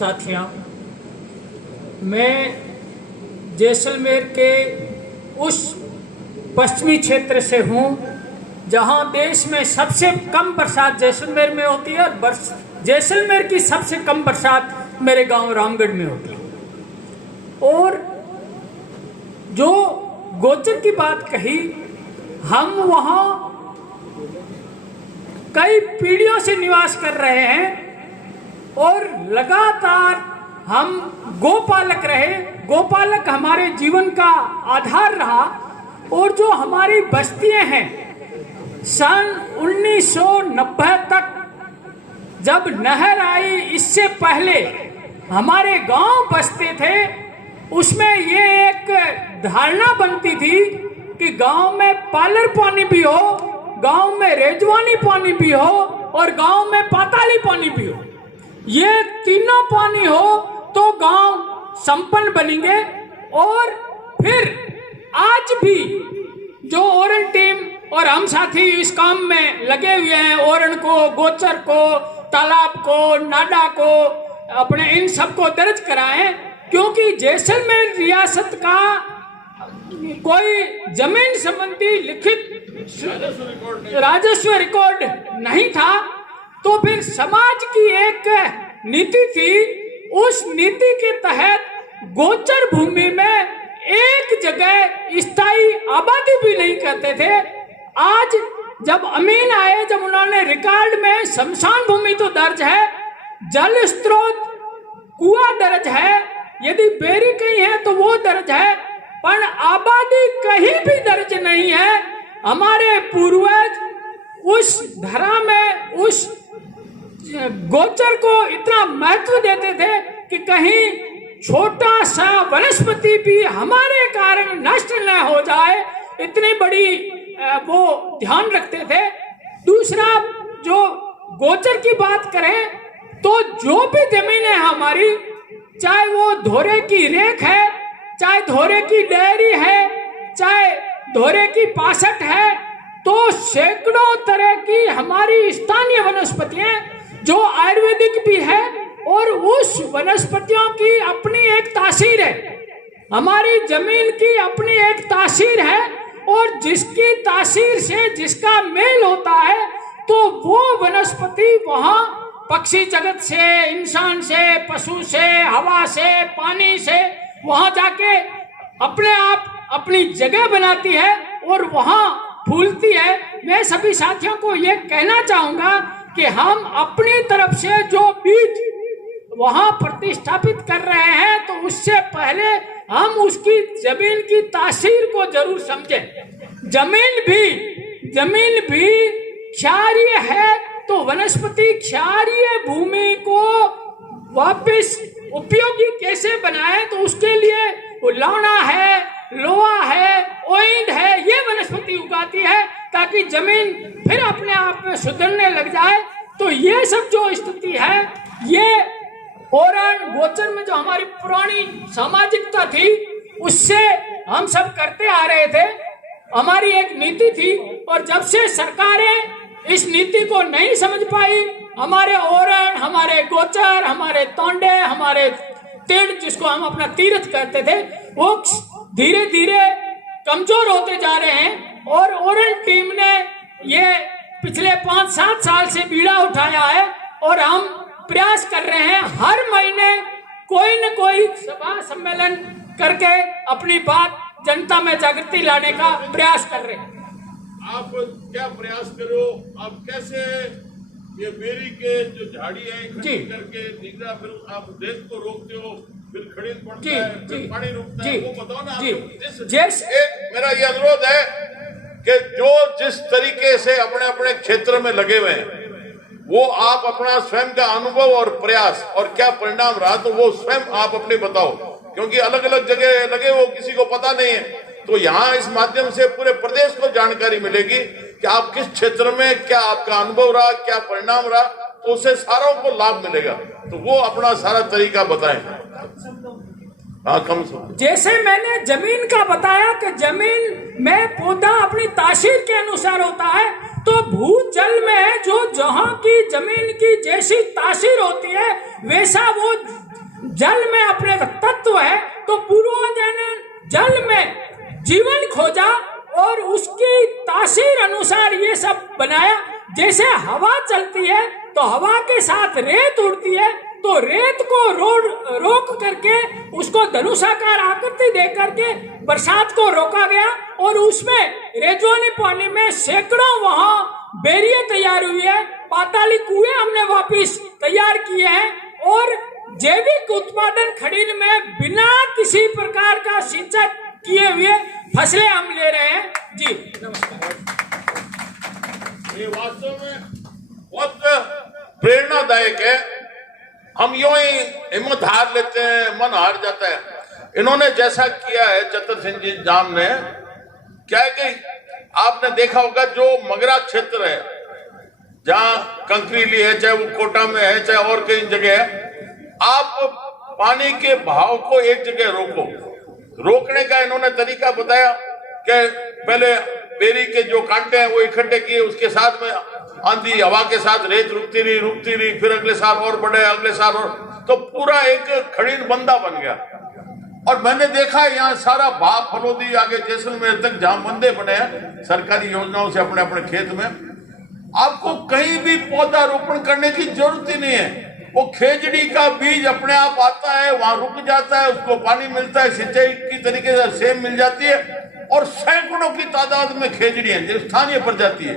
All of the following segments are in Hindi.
साथियों, मैं जैसलमेर के उस पश्चिमी क्षेत्र से हूँ जहाँ देश में सबसे कम बरसात जैसलमेर में होती है और जैसलमेर की सबसे कम बरसात मेरे गांव रामगढ़ में होती है। और जो गोचर की बात कही, हम वहाँ कई पीढ़ियों से निवास कर रहे हैं और लगातार हम गोपालक रहे। गोपालक हमारे जीवन का आधार रहा। और जो हमारी बस्तियां हैं, सन 1990 तक जब नहर आई, इससे पहले हमारे गांव बसते थे। उसमें ये एक धारणा बनती थी कि गांव में पालर पानी भी हो, गांव में रेजवानी पानी भी हो और गांव में पाताली पानी भी हो। ये तीनों पानी हो तो गांव संपन्न बनेंगे। और फिर आज भी जो ओरण टीम और हम साथी इस काम में लगे हुए हैं, ओरण को, गोचर को, तालाब को, नाडा को, अपने इन सबको दर्ज कराएं, क्योंकि जैसलमेर रियासत का कोई जमीन संबंधी लिखित राजस्व रिकॉर्ड नहीं था। तो फिर समाज की एक नीति थी, उस नीति के तहत गोचर भूमि में एक जगह स्थायी आबादी भी नहीं करते थे। आज जब अमीन आए, जब उन्होंने रिकॉर्ड में शमशान भूमि तो दर्ज है, जल स्रोत कुआं दर्ज है, यदि बेरी कहीं है तो वो दर्ज है, पर आबादी कहीं भी दर्ज नहीं है। हमारे पूर्वज उस धरा में उस गोचर को इतना महत्व देते थे कि कहीं छोटा सा वनस्पति भी हमारे कारण नष्ट न हो जाए, इतनी बड़ी वो ध्यान रखते थे। दूसरा, जो गोचर की बात करें तो जो भी जमीन है हमारी, चाहे वो धोरे की रेख है, चाहे धोरे की डेयरी है, चाहे धोरे की पासठ है, तो सैकड़ों तरह की हमारी स्थानीय वनस्पतियां जो आयुर्वेदिक भी है और उस वनस्पतियों की अपनी एक तासीर है। हमारी जमीन की अपनी एक तासीर है और जिसकी तासीर से जिसका मेल होता है तो वो वनस्पति वहाँ पक्षी जगत से, इंसान से, पशु से, हवा से, पानी से वहाँ जाके अपने आप अपनी जगह बनाती है और वहाँ फूलती है। मैं सभी साथियों को ये कहना चाहूँगा कि हम अपनी तरफ से जो बीज वहाँ प्रतिष्ठापित कर रहे हैं तो उससे पहले हम उसकी जमीन की तासीर को जरूर समझें। जमीन भी क्षारीय है तो वनस्पति क्षारीय भूमि को वापस उपयोगी कैसे बनाए, तो उसके लिए लौना है, लोहा है, ओइंड है, ये वनस्पति उगाती है ताकि जमीन फिर अपने आप में सुधरने लग जाए। तो ये सब जो स्थिति है, ये ओरण गोचर में जो हमारी पुरानी सामाजिकता थी उससे हम सब करते आ रहे थे, हमारी एक नीति थी। और जब से सरकारें इस नीति को नहीं समझ पाई, हमारे ओरण, हमारे गोचर, हमारे तोंडे, हमारे तीर्थ, जिसको हम अपना तीर्थ करते थे, वो धीरे धीरे कमजोर होते जा रहे हैं। और ओरण टीम ने ये पिछले 5-7 साल से बीड़ा उठाया है और हम प्रयास कर रहे हैं हर महीने कोई न कोई सभा सम्मेलन करके अपनी बात जनता में जागृति लाने का प्रयास कर रहे हैं। आप क्या प्रयास करो, आप कैसे ये बेरी के जो झाड़ी है इकट्ठी करके निगरा, फिर आप देश को रोकते हो, फिर खरीद पड़ता है, फिर पानी रुकता है, वो बताओ ना। मेरा ये अनुरोध है कि जो जिस तरीके से अपने अपने क्षेत्र में लगे हुए हैं वो आप अपना स्वयं का अनुभव और प्रयास और क्या परिणाम रहा तो वो स्वयं आप अपने बताओ, क्योंकि अलग अलग जगह लगे वो किसी को पता नहीं है। तो यहाँ इस माध्यम से पूरे प्रदेश को जानकारी मिलेगी कि आप किस क्षेत्र में क्या आपका अनुभव रहा, क्या परिणाम रहा, तो उससे सारों को लाभ मिलेगा। तो वो अपना सारा तरीका बताएं। कम से जैसे मैंने जमीन का बताया कि जमीन में पौधा अपनी तासीर के अनुसार होता है, तो भूजल में जो जहाँ की जमीन की जैसी तासीर होती है वैसा वो जल में अपने तत्व है, तो पूर्वजों ने जल में जीवन खोजा और उसकी तासीर अनुसार ये सब बनाया। जैसे हवा चलती है तो हवा के साथ रेत उड़ती है, तो रेत को रोक करके उसको धनुषाकार आकृति दे करके बरसात को रोका गया और उसमें रेजवानी पानी में सैकड़ों वहां बेरिए तैयार हुई है, पाताली कुएं हमने वापिस तैयार किए हैं और जैविक उत्पादन खड़ीन में बिना किसी प्रकार का सिंचाई किए हुए फसलें हम ले रहे हैं। जी नमस्कार। ये वास्तव में बहुत प्रेरणादायक है। हम यूं ही हिम्मत हार लेते हैं, मन हार जाता है। इन्होंने जैसा किया है चतर सिंह जी जाम ने, क्या है कि आपने देखा होगा जो मगरा क्षेत्र है जहां कंकरीली है, चाहे वो कोटा में है, चाहे और कई जगह है, आप पानी के बहाव को एक जगह रोकने का इन्होंने तरीका बताया कि पहले बेरी के जो कांटे हैं वो इकट्ठे किए, उसके साथ में आंधी हवा के साथ रेत रुकती रही, फिर अगले साल और बढ़े, अगले साल और, तो पूरा एक खड़ीन बंदा बन गया। और मैंने देखा यहाँ सारा भाप फलोदी आगे जैसलमेर तक जहां बंदे बने हैं सरकारी योजनाओं से अपने अपने खेत में, आपको कहीं भी पौधा रोपण करने की जरूरत ही नहीं है। वो खेजड़ी का बीज अपने आप आता है, वहां रुक जाता है, उसको पानी मिलता है, सिंचाई की तरीके से सेम मिल जाती है और सैकड़ों की तादाद में खेजड़ी है जो स्थानीय प्रजाति है।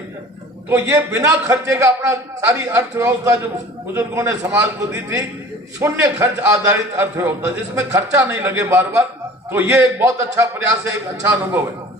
तो ये बिना खर्चे का अपना सारी अर्थव्यवस्था जो बुजुर्गों ने समाज को दी थी, शून्य खर्च आधारित अर्थव्यवस्था जिसमें खर्चा नहीं लगे बार बार, तो ये एक बहुत अच्छा प्रयास है, एक अच्छा अनुभव है।